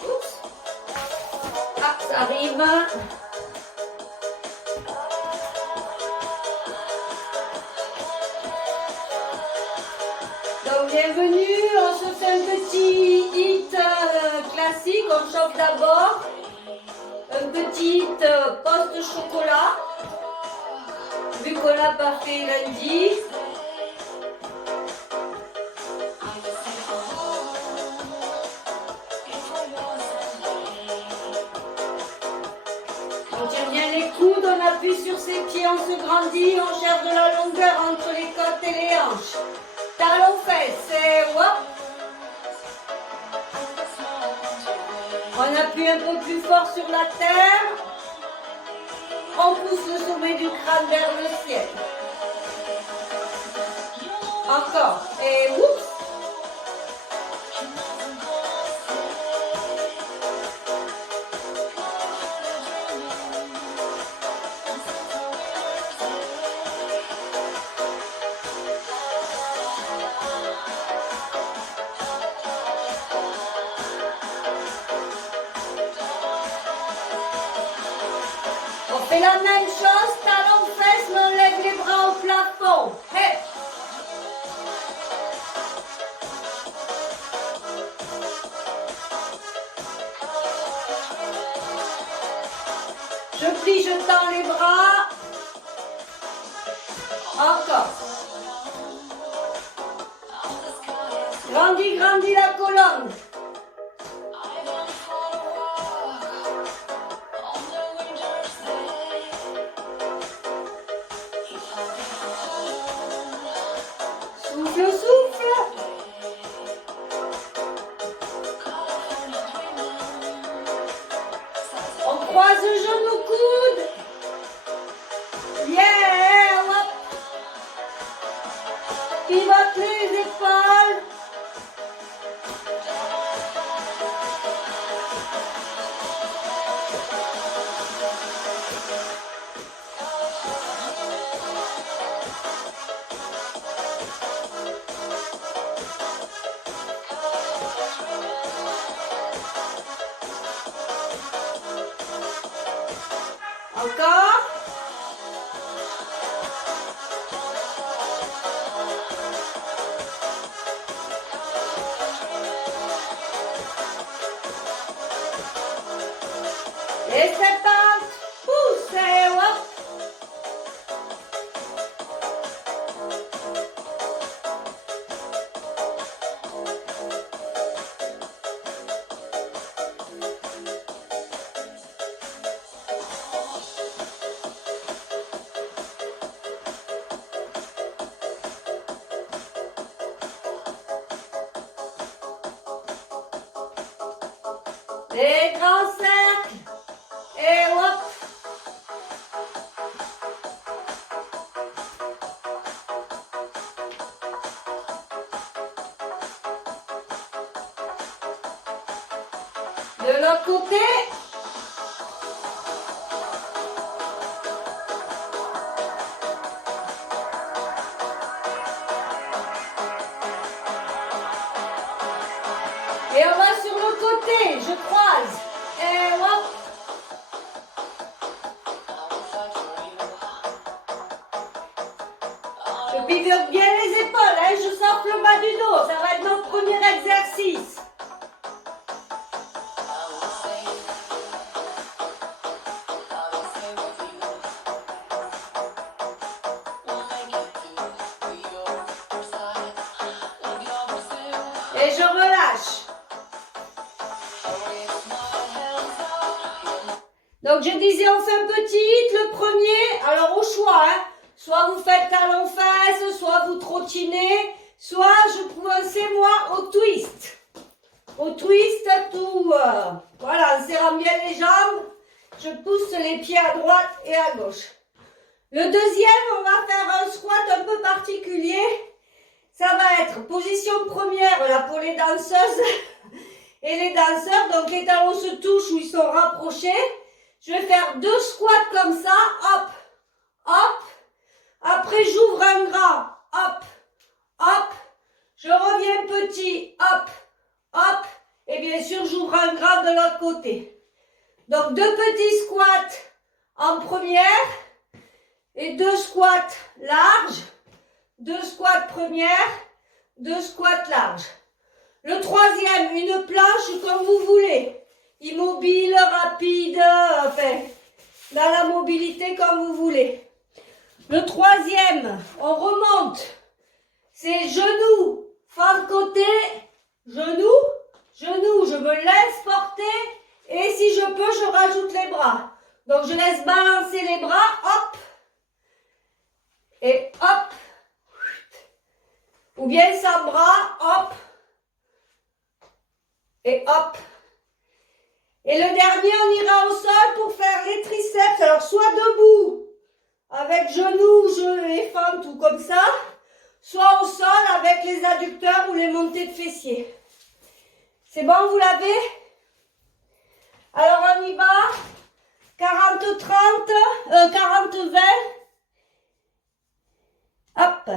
Oups. Ah, ça arrive. Donc bienvenue, on se fait un petit hit classique, on chauffe d'abord. Un petit hit post-chocolat, vu qu'on l'a pas fait lundi. On tire bien les coudes, on appuie sur ses pieds, on se grandit, on cherche de la longueur entre les côtes et les hanches. Talons fesses, et hop. On appuie un peu plus fort sur la terre. On pousse le sommet du crâne vers le ciel. Encore. Et oups. On fait la même chose, talons fesses, mais on lève les bras au plafond. Hey. Je plie, je tends les bras. Encore. Grandis, grandis la colonne. Souffle, souffle. On croise genou, coude. Yeah, hop. Pivote les épaules. Encore. Et c'est parti. Poussez, hop. Les grands cercles. Et hop. De l'autre côté. Et on va sur le côté, je croise. Et hop. Je pivote bien les épaules, hein, je sors le bas du dos. Ça va être notre premier exercice. Et je relâche. Donc je disais, on fait un petit hit, le premier, alors au choix, hein. Soit vous faites talons fesses, soit vous trottinez, soit je pensais moi au twist. Au twist, tout, voilà, en serrant bien les jambes, je pousse les pieds à droite et à gauche. Le deuxième, on va faire un squat un peu particulier. Ça va être position première là pour les danseuses et les danseurs. Donc les talons se touchent ou ils sont rapprochés. Je vais faire 2 squats comme ça. Hop, hop. Après j'ouvre un grand. Hop, hop. Je reviens petit. Hop, hop. Et bien sûr j'ouvre pour un gras de l'autre côté. Donc 2 petits squats en première et 2 squats larges, 2 squats première, 2 squats larges. Le troisième, une planche comme vous voulez, immobile, rapide, enfin, dans la mobilité comme vous voulez. Le troisième, on remonte, c'est genoux, fente côté, genoux, genoux, je me laisse porter et si je peux, je rajoute les bras. Donc je laisse balancer les bras, hop, et hop, ou bien sans bras, hop, et hop. Et le dernier, on ira au sol pour faire les triceps. Alors, soit debout, avec genoux, et fente ou comme ça, soit au sol avec les adducteurs ou les montées de fessiers. C'est bon, vous l'avez? Alors, on y va. 40-30, 40-20. Hop.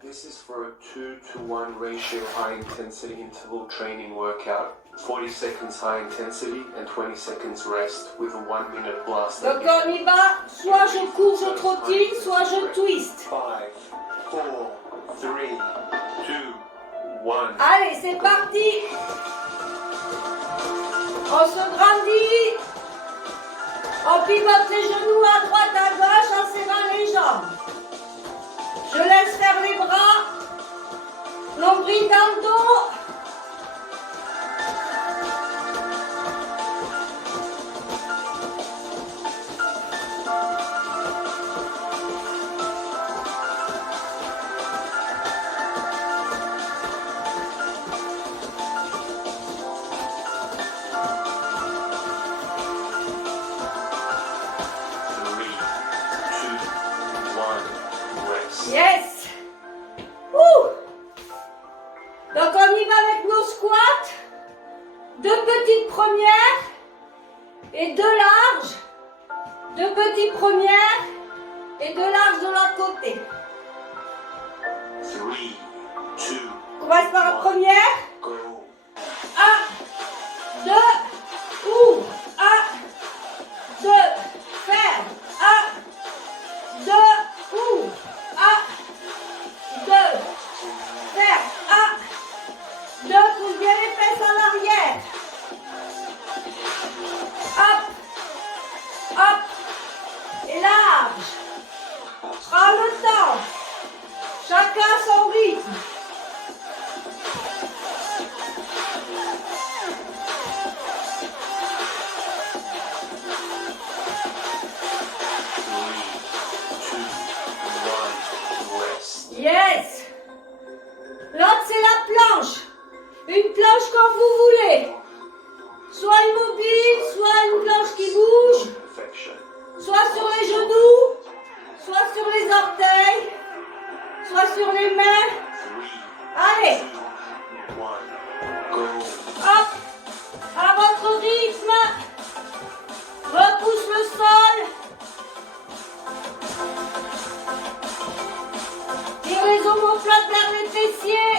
This is for a 2-to-1 ratio high intensity interval training workout. 40 seconds high intensity and 20 seconds rest with a 1-minute blast. Donc on y va, soit je cours, je trottine, soit je twist. 5, 4, 3, 2, 1. Allez, c'est parti. On se grandit. On pivote les genoux à droite, à gauche en serrant les jambes. Je laisse faire les bras. Nombril dans le dos. Yes. Ouh. Donc on y va avec nos squats. 2 petites premières et 2 larges. 2 petites premières et 2 larges de l'autre côté. 3, 2, On commence par la première. go. 1, 2, ouvre. 1, 2, ferme. 1, 2, ouvre. 1, 2, ferme. 1, 2, pousse bien les fesses en arrière. Hop, hop, et large. Prends le temps. Chacun son rythme. Yes. L'autre, c'est la planche. Une planche comme vous voulez. Soit immobile, soit une planche qui bouge. Soit sur les genoux, soit sur les orteils, soit sur les mains. Allez. Hop. À votre rythme. Repousse le sol. Tire les omoplates vers les fessiers.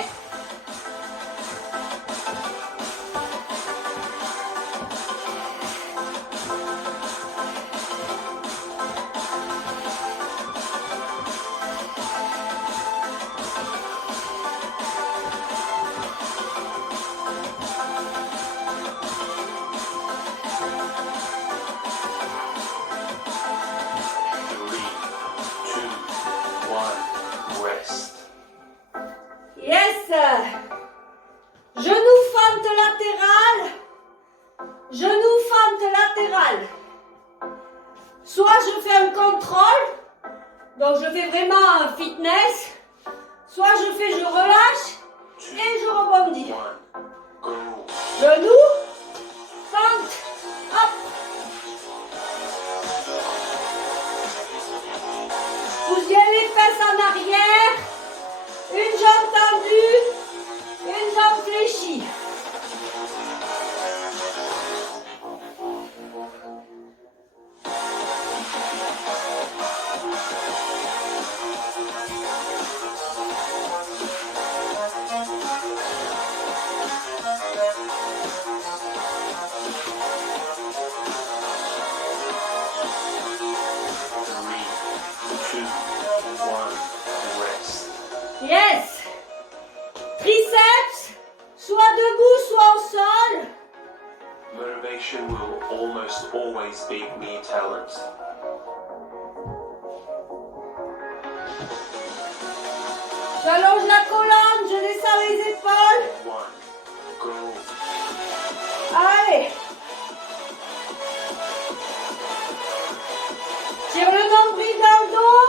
Yes. Genou fente latérale. Genou fente latérale. Soit je fais un contrôle, donc je fais vraiment un fitness. Soit je relâche et je rebondis. Genou, fente, hop. Pousse bien les fesses en arrière. Une jambe tendue, une jambe fléchie. Determination will almost always beat mere talent. J'allonge la colonne, je descends les épaules. 1. Go. Allez. Tire le nombril dans le dos.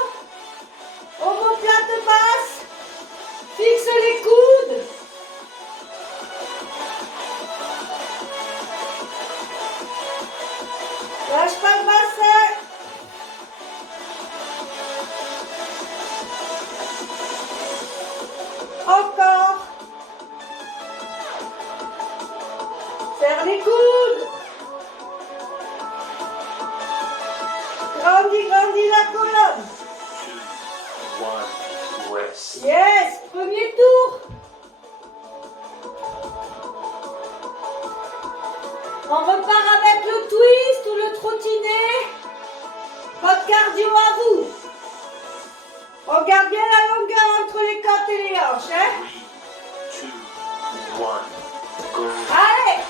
Omoplate basse. Fixe les coudes. Lâche pas le bassin. Encore. Serre les coudes. Grandis, grandis la colonne. 2. 1. Rest. Yes, premier tour. On repart avec le twist ou le trottinet. Votre cardio à vous. On garde bien la longueur entre les côtes et les hanches, hein? 3. 2. 1. Go. Allez!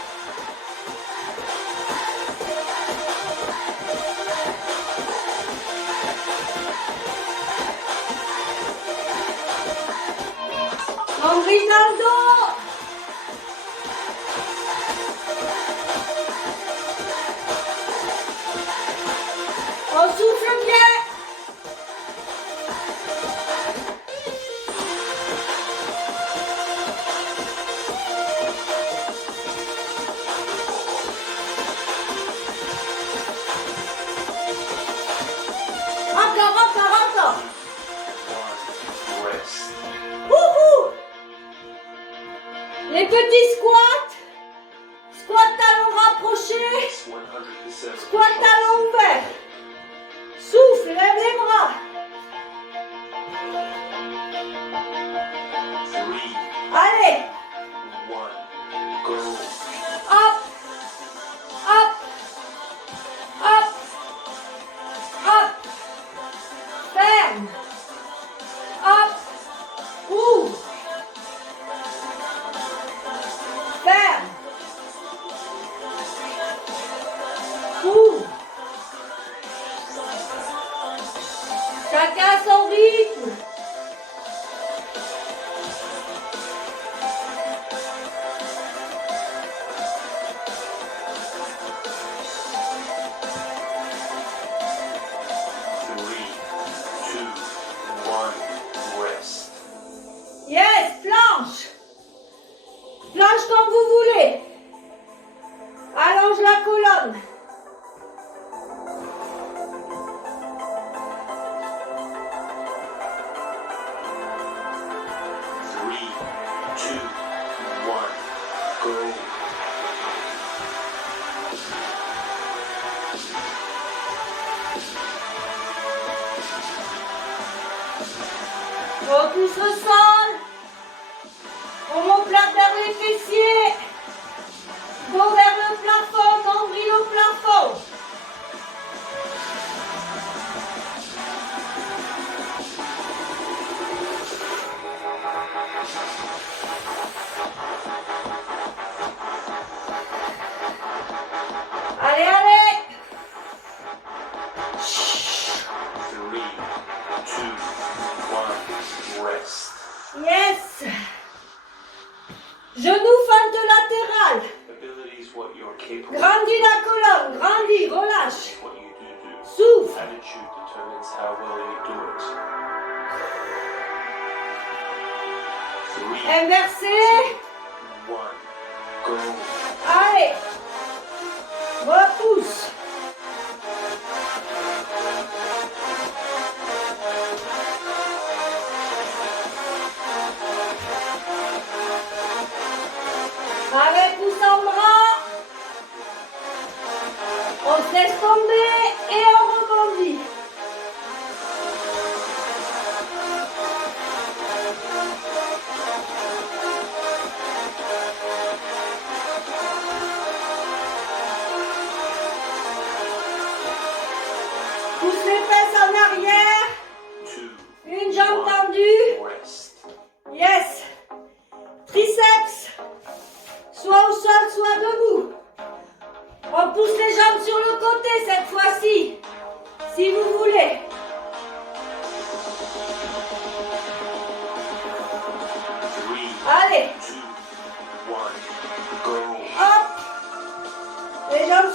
Nombril dans le dos. On souffle bien. Encore. 1. Rest. Wouhou! Les petits squats. Squat talons rapprochés. 100% Squat talons ouverts. Souffle, lève les bras. 3. Allez. 1. Go. Hop. Hop. Hop. Hop. Ferme. Hop. Ouvre. Ferme. Ouvre. Chacun son rythme. Yes, planche. Planche comme vous voulez. Allonge la colonne. Repousse le sol. Omoplate vers les fessiers. Dos vers le plafond, nombril au plafond. Allez, allez. 3, 2, 1, rest. Yes. Genou fente latérale. Ability is what you're capable of. Grandis la colonne, grandis, relâche. What you do. Souffle. Attitude determines how well you do it. 3, Inversé. 1, go. Allez. Repousse. Avec ou sans bras. On se laisse tomber et on rebondit. Pousse les fesses en arrière. 2, Une jambe tendue. rest. Yes. Triceps. Soit au sol, soit debout.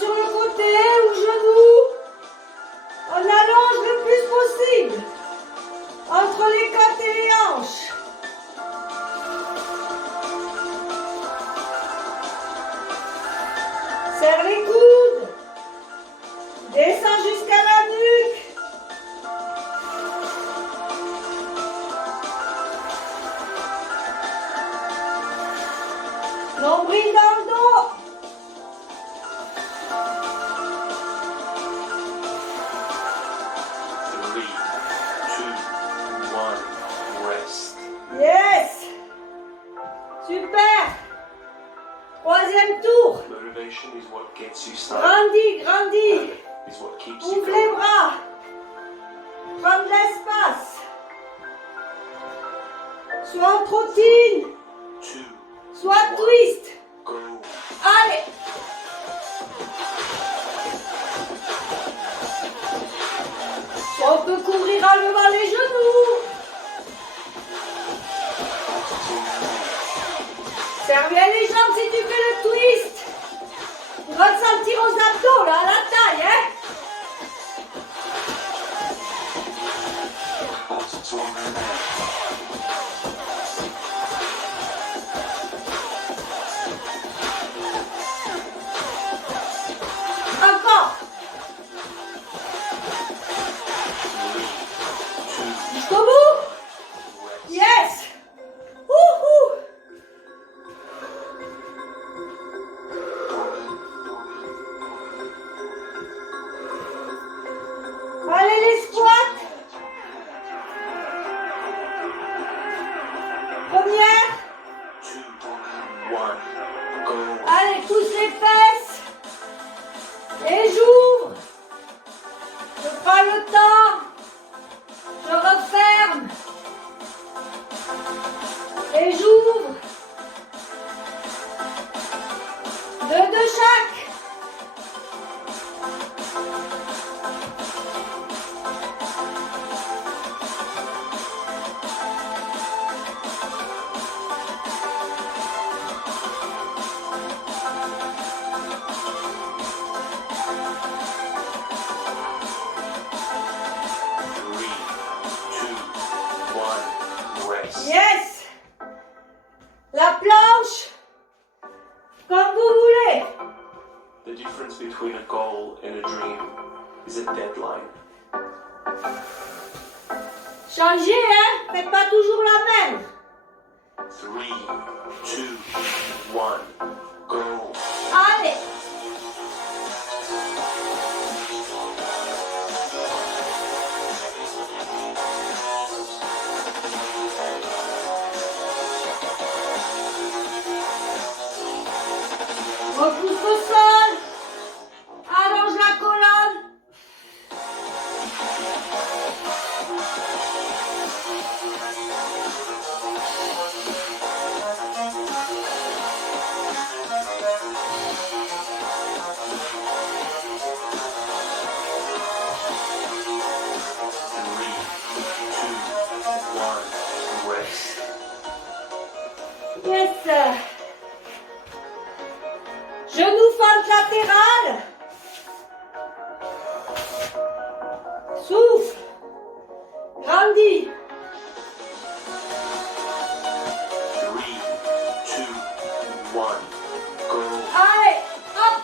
sur le côté ou genou. On allonge le plus possible entre les côtes et les hanches. Serre les coudes. Descends jusqu'à la nuque. Nombril dans le dos. Yes. Super. Troisième tour. Motivation is what gets you started. Grandis, grandis. Is what keeps you Ouvre les going. bras. Prends de l'espace. Soit en trottine, 2, soit twist. go. Allez. Soit on peut couvrir en levant les genoux. Serre bien les jambes si tu fais le twist. Tu vas te sentir aux abdos là, à la taille, hein. Encore. Jusqu'au bout. Yes. Wouhou. Allez les squats. Première. 2, 1, go. Allez, pousse les fesses. Et j'ouvre. Je prends le temps. Je referme. Et j'ouvre. Deux de chaque. Yes. La planche. Comme vous voulez. The difference between a goal and a dream is a deadline. Changez, hein. Faites pas toujours la même. 3, 2, 1, go. Allez. Repousse au sol. Allonge la colonne. Yes. Genou fente latérale. Souffle. Grandis. 3, 2, 1, go. Allez, hop.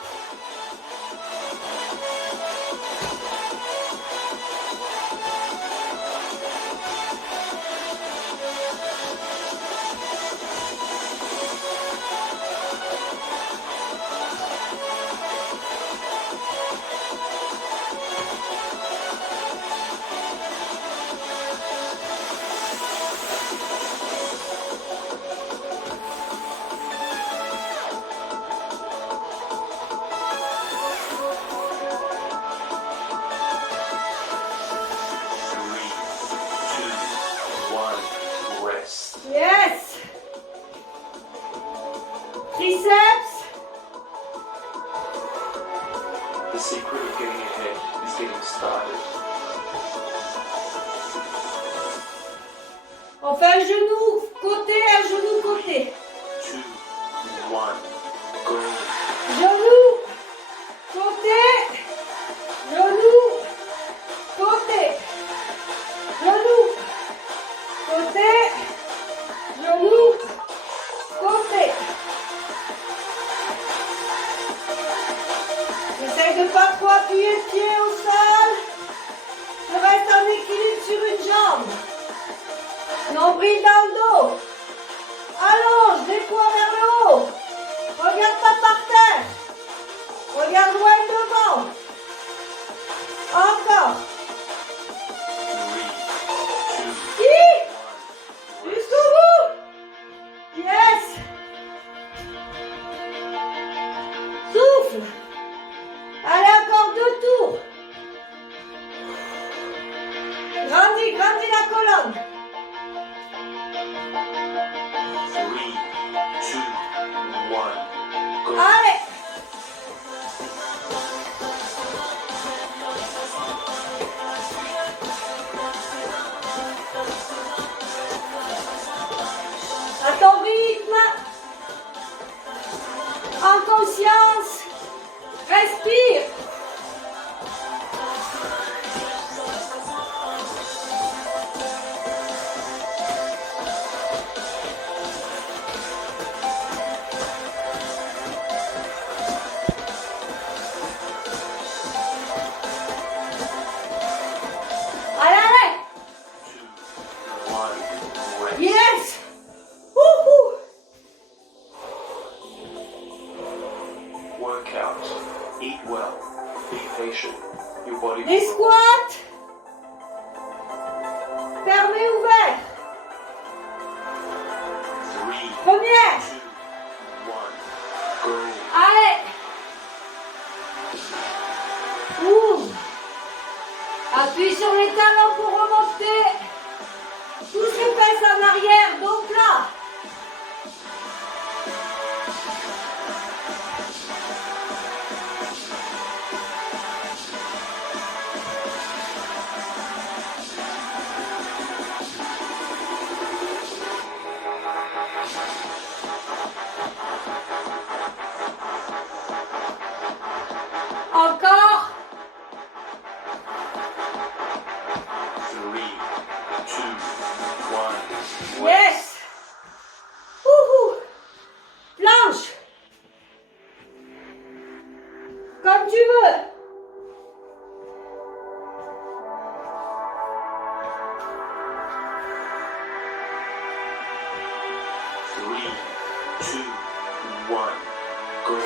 Yes. Triceps. The secret of getting ahead is getting started. On fait un genou côté, un genou côté. 2, 1, go. Genou côté. de ne pas trop appuyer le pied au sol. Je reste en équilibre sur une jambe. Nombril dans le dos. Allonge, déploie vers le haut. Regarde pas par terre. Regarde loin devant. Encore. Jusqu'au bout. Yes. Souffle. Allez, encore 2 tours. Grandis, grandis la colonne. 3, 2, 1, go. Allez. À ton rythme. En conscience. Respire. Allez, allez. 2, 1, rest. Yes. Wouhou. Workout. Eat well. Be patient. Your body Les will squats. Fermé, ouvert. 3, Première. 2, 1, go. Allez. Ouvre. Appuie sur les talons pour remonter. Pousse les fesses en arrière, dos plat. Encore. 3, 2, 1, Yes. Wouhou. Planche. Comme tu veux. Three, two, one, go.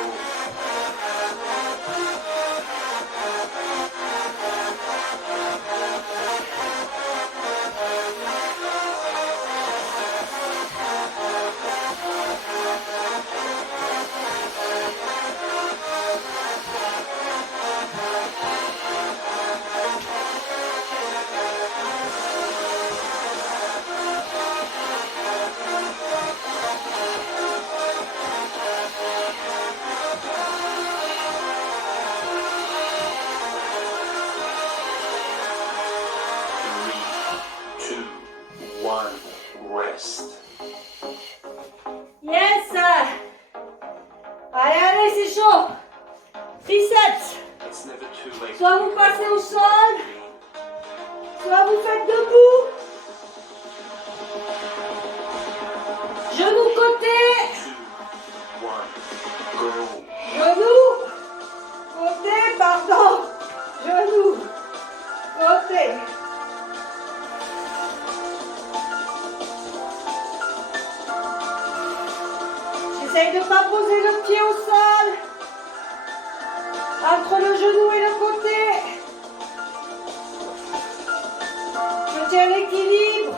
Three, two, one, rest. Yes. Allez, allez, c'est chaud. Triceps. It's never too late. Soit vous passez au sol, soit vous faites debout. Genou côté. 2, 1, go. Genou. Côté, pardon. Genou. Côté. J'essaye de ne pas poser le pied au sol. Entre le genou et le côté. Je tiens l'équilibre.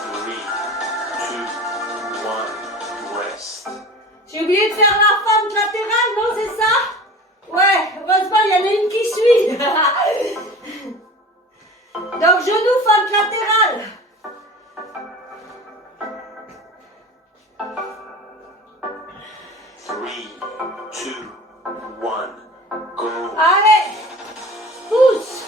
Three, two, one, rest. J'ai oublié de faire la fente latérale, non, c'est ça? Ouais, heureusement, il y en a une qui suit. Donc, genou, fente latérale. Three, two, one, go. Allez, pousse.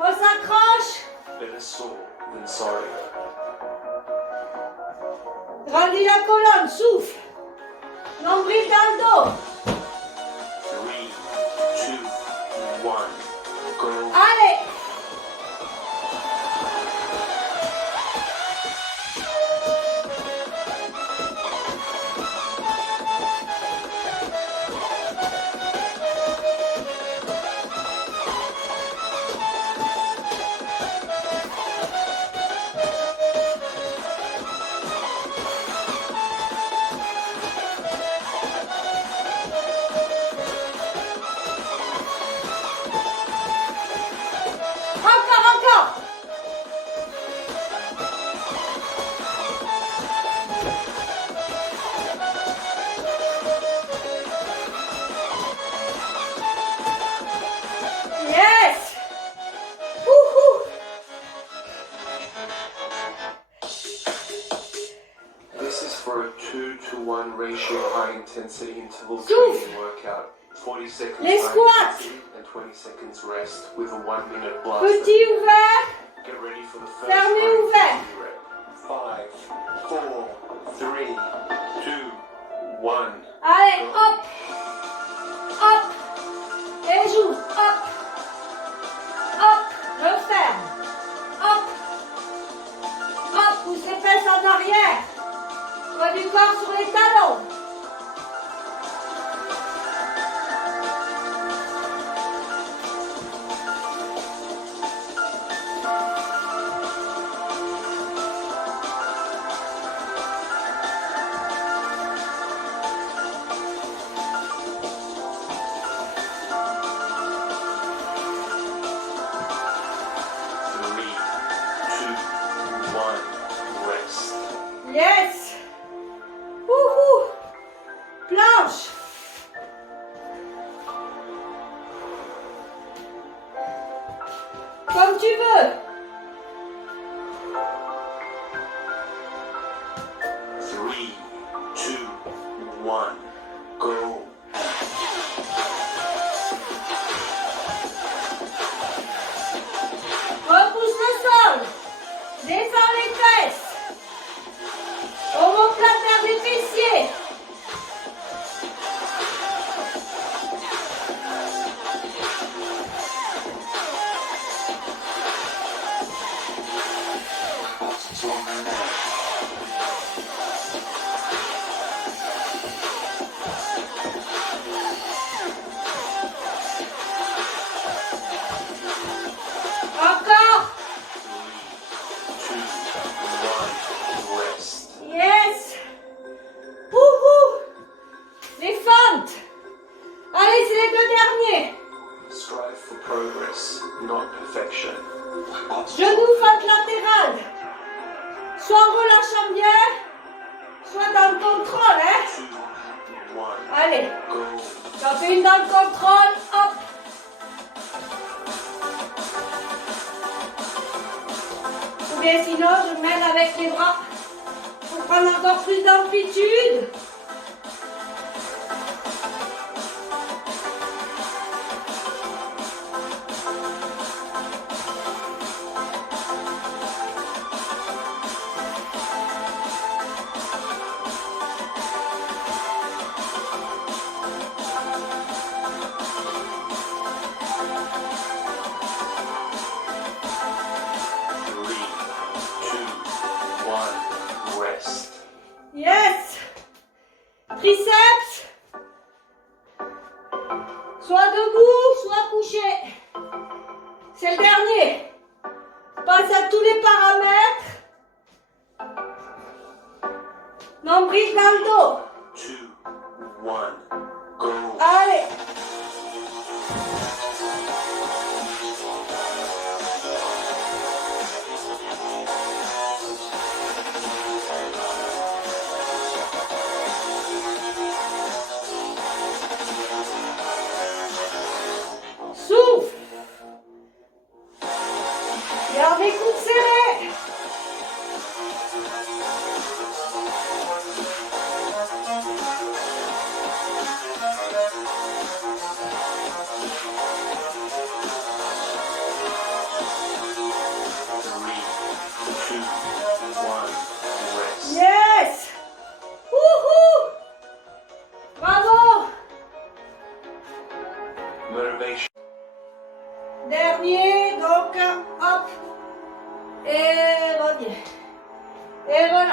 On s'accroche. Better sore than sorry. Grandis la colonne, souffle. Nombril dans le dos. 3, 2, 1, go. Allez. Encore. Yes. Wouhou. This is for a 2-to-1 ratio high intensity interval Souffle. training workout. 40 seconds Les high squats. intensity and 20 seconds rest with a 1-minute blast. Petit ouvert. Get ready for the first Fermé high ouvert. intensity rep. 5, 4, 3, 2, 1. Allez, hop. Hop. Et joue. Hop. Hop. Referme. Hop. Hop. Pousse les fesses en arrière. Poids du corps sur les talons. Yes. Wouhou. Planche. Comme tu veux. 3, 2, 1, go. Repousse le sol. Descends les fesses. Omoplate vers les fessiers. Encore. 3, 2, 1, rest. Yes. Wouhou. Les fentes. Allez, c'est les deux derniers. Strive for progress, not perfection. Genoux, fente latérale. Soit en relâchant bien, soit dans le contrôle, hein. 2, 1, Allez, go. j'en fais une dans le contrôle, hop. Ou bien sinon, je mène avec les bras pour prendre encore plus d'amplitude. Yes. Triceps. Soit debout, soit couché. C'est le dernier. Passe à tous les paramètres. Nombril dans le dos. 2, 1, go. Allez. Souffle. Garde les coudes serrés.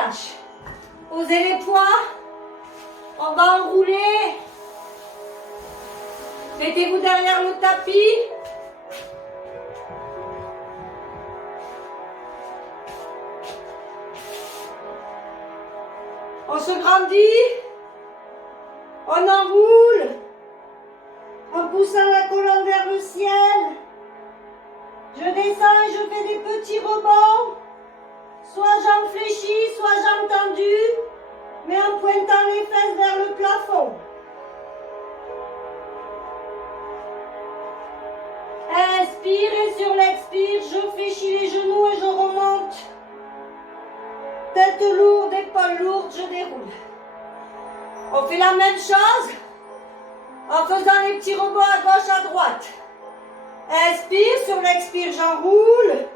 relâche. Posez les poids. On va enrouler. Mettez-vous derrière le tapis. On se grandit. On enroule. En poussant la colonne vers le ciel. Je descends et je fais des petits rebonds. Soit jambes fléchies, soit jambes tendues, mais en pointant les fesses vers le plafond. Inspire et sur l'expire, je fléchis les genoux et je remonte. Tête lourde, épaules lourdes, je déroule. On fait la même chose en faisant les petits rebonds à gauche, à droite. Inspire, sur l'expire, j'enroule.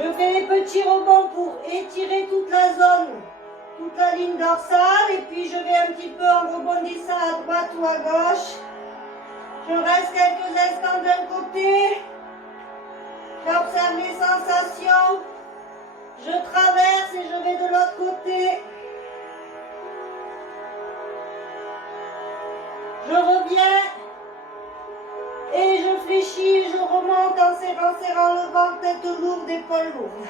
Je fais les petits rebonds pour étirer toute la zone, toute la ligne dorsale, et puis je vais un petit peu en rebondissant à droite ou à gauche. Je reste quelques instants d'un côté, j'observe les sensations, je traverse et je vais de l'autre côté. Je reviens et je fléchis, je remonte en serrant le ventre, tête lourde, épaules lourdes.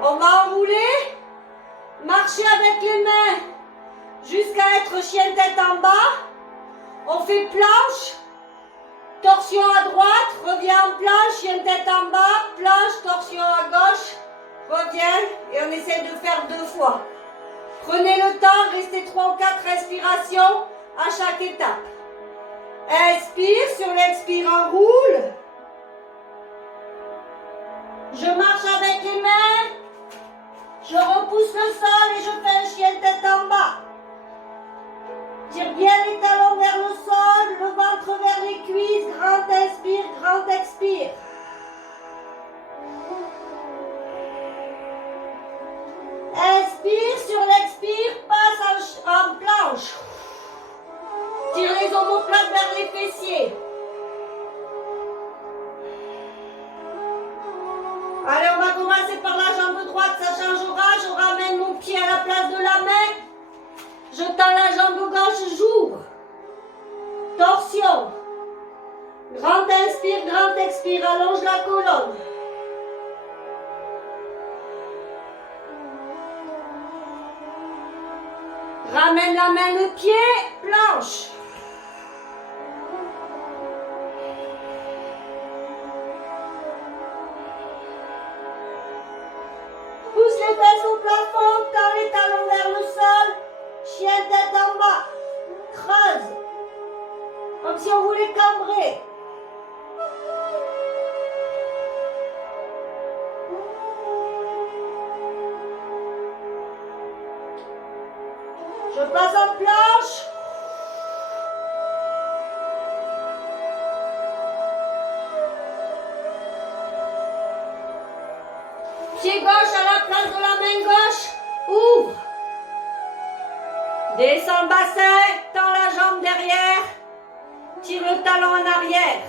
On va enrouler, marcher avec les mains jusqu'à être chien tête en bas. On fait planche, torsion à droite, revient en planche, chien tête en bas, planche, torsion à gauche, revient et on essaie de faire 2 fois. Prenez le temps, restez 3 ou 4 respirations à chaque étape. Inspire, sur l'expire, enroule. Je marche avec les mains. Je repousse le sol et je fais un chien tête en bas. Tire bien les talons vers le sol, le ventre vers les cuisses. Grand inspire, grand expire. Inspire, sur l'expire, passe en planche. Tire les omoplates vers les fessiers. Allez, on va commencer par la jambe droite, ça changera. Je ramène mon pied à la place de la main. Je tends la jambe gauche, j'ouvre. Torsion. Grand inspire, grand expire, allonge la colonne. Ramène la main, le pied, planche. Pousse les fesses au plafond, tends les talons vers le sol. Chien tête en bas. Creuse. Comme si on voulait cambrer. Je passe en planche. Pied gauche à la place de la main gauche. Ouvre. Descends le bassin. Tends la jambe derrière. Tire le talon en arrière.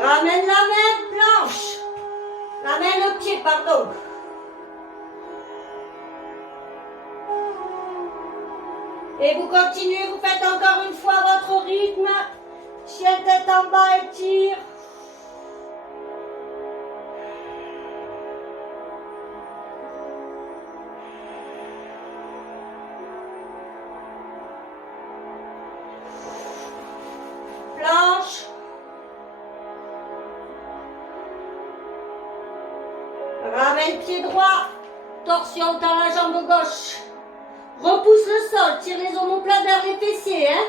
Ramène la main, planche. La main, le pied, pardon. Et vous continuez, vous faites encore une fois votre rythme. Chien tête en bas, étire. Planche. Ramène pied droit. Torsion dans la jambe gauche. Repousse le sol, tire les omoplates vers les fessiers, hein.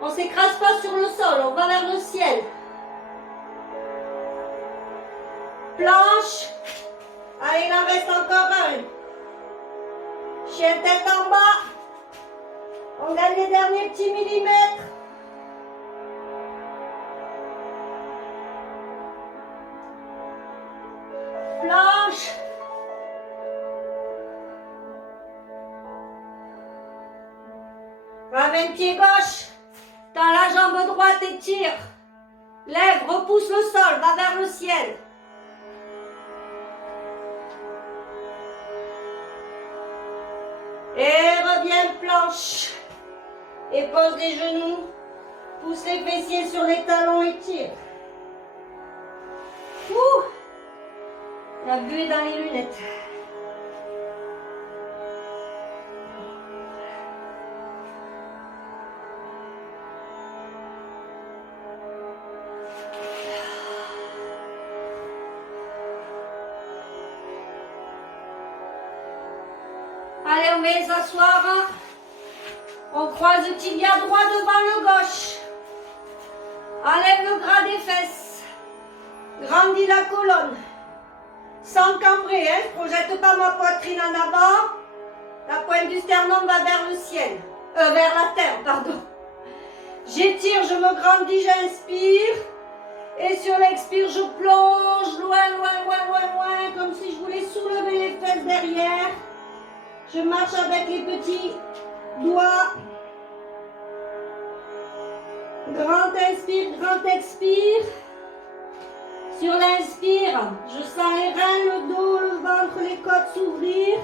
On ne s'écrase pas sur le sol, on va vers le ciel. Planche. Allez, il en reste encore un. Chien tête en bas. On gagne les derniers petits millimètres. Planche. Ramène pied gauche. Tends la jambe droite et tire. Lève, repousse le sol, va vers le ciel. Et reviens planche. Et pose les genoux. Pousse les fessiers sur les talons et tire. Ouh, la buée dans les lunettes. Allez, on va s'asseoir. On croise le tibia droit devant le gauche. Enlève le gras des fesses. Grandis la colonne. Sans cambrer, hein. Je projette pas ma poitrine en avant. La pointe du sternum va vers le ciel. Vers la terre, pardon. J'étire, je me grandis, j'inspire. Et sur l'expire, je plonge loin, loin, loin, loin, loin. Comme si je voulais soulever les fesses derrière. Je marche avec les petits doigts. Grand inspire, grand expire. Sur l'inspire, je sens les reins, le dos, le ventre, les côtes s'ouvrir.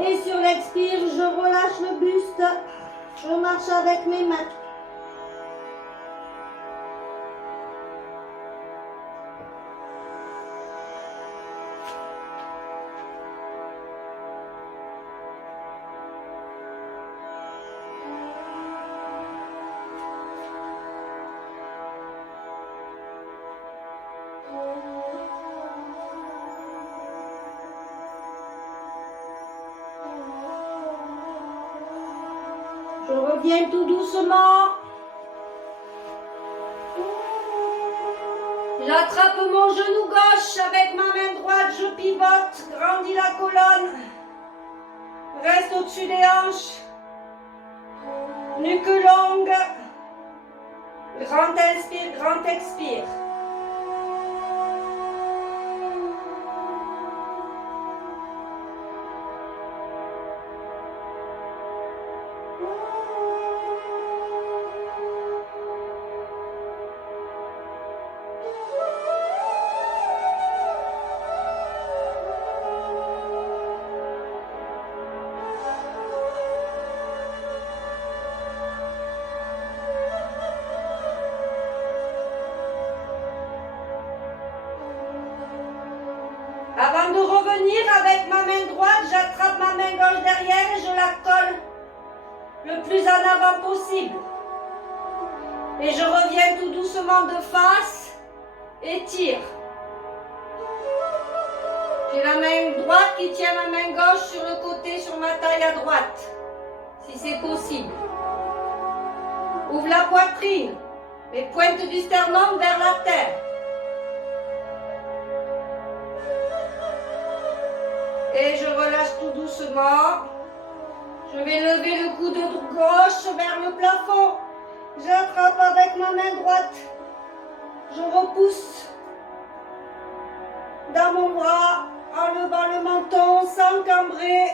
Et sur l'expire, je relâche le buste. Je marche avec mes mains. Je reviens tout doucement. J'attrape mon genou gauche avec ma main droite, je pivote, grandis la colonne. Reste au-dessus des hanches. Nuque longue. Grand inspire, grand expire. Avant de revenir avec ma main droite, j'attrape ma main gauche derrière et je la colle le plus en avant possible. Et je reviens tout doucement de face et tire. J'ai la main droite qui tient ma main gauche sur le côté, sur ma taille à droite, si c'est possible. Ouvre la poitrine, les pointes du sternum vers la terre. Et je relâche tout doucement. Je vais lever le coude gauche vers le plafond. J'attrape avec ma main droite. Je repousse dans mon bras en levant le menton sans cambrer.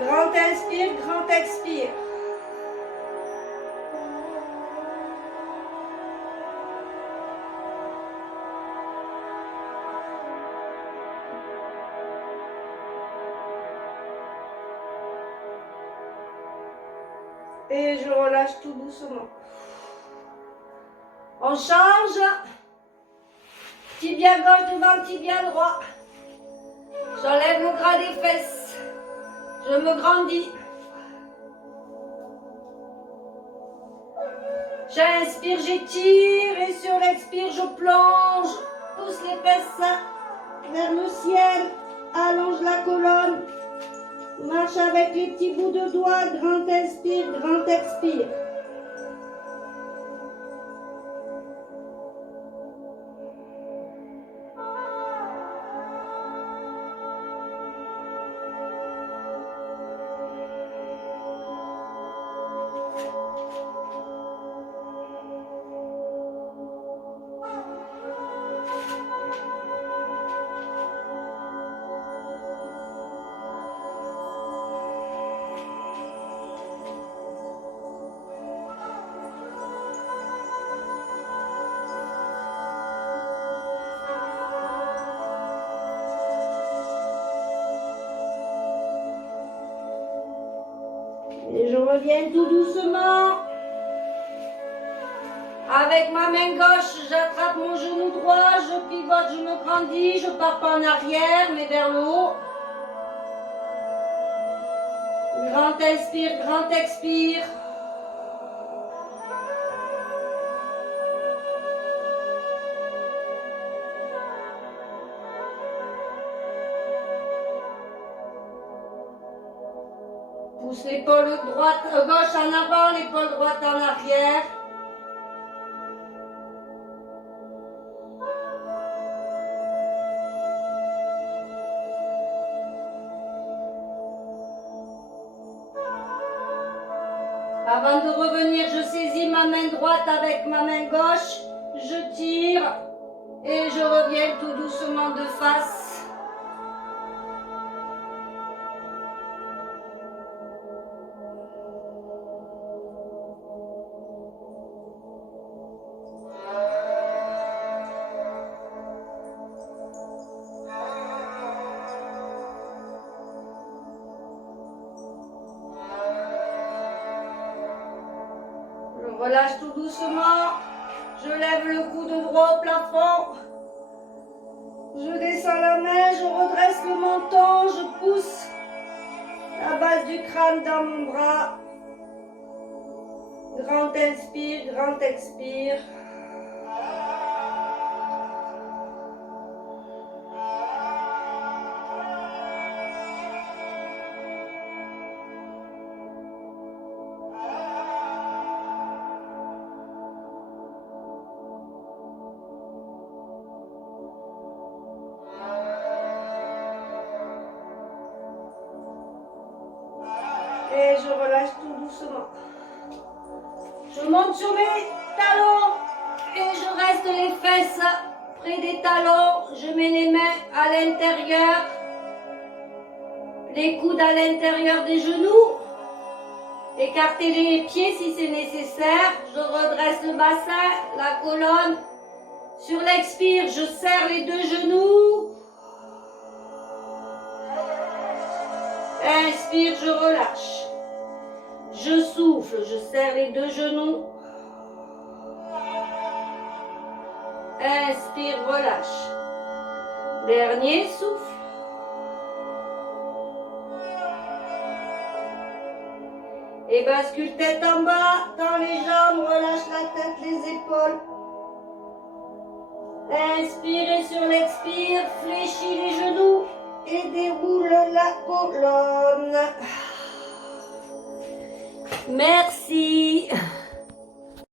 Grand inspire, grand expire. Et je relâche tout doucement. On change. Tibia gauche devant tibia droit. J'enlève le gras des fesses. Je me grandis. J'inspire, j'étire et sur l'expire, je plonge. Pousse les fesses vers le ciel. Allonge la colonne. Marche avec les petits bouts de doigts, grand inspire, grand expire. reviens tout doucement. Avec ma main gauche, j'attrape mon genou droit, je pivote, je me grandis, je pars pas en arrière, mais vers le haut. Grand inspire, grand expire. Pousse l'épaule gauche en avant, l'épaule droite en arrière. Avant de revenir, je saisis ma main droite avec ma main gauche, je tire et je reviens tout doucement de face. Relâche tout doucement, je lève le coude droit au plafond, je descends la main, je redresse le menton, je pousse la base du crâne dans mon bras. Grand inspire, grand expire. Et je relâche tout doucement. Je monte sur mes talons et je reste les fesses près des talons. Je mets les mains à l'intérieur, les coudes à l'intérieur des genoux. Écartez les pieds si c'est nécessaire. Je redresse le bassin, la colonne. Sur l'expire, je serre les deux genoux. Inspire, je relâche. Je souffle, je serre les deux genoux. Inspire, relâche. Dernier souffle. Et bascule tête en bas, dans les jambes, relâche la tête, les épaules. Inspirez sur l'expire, fléchis les genoux et déroule la colonne. Merci.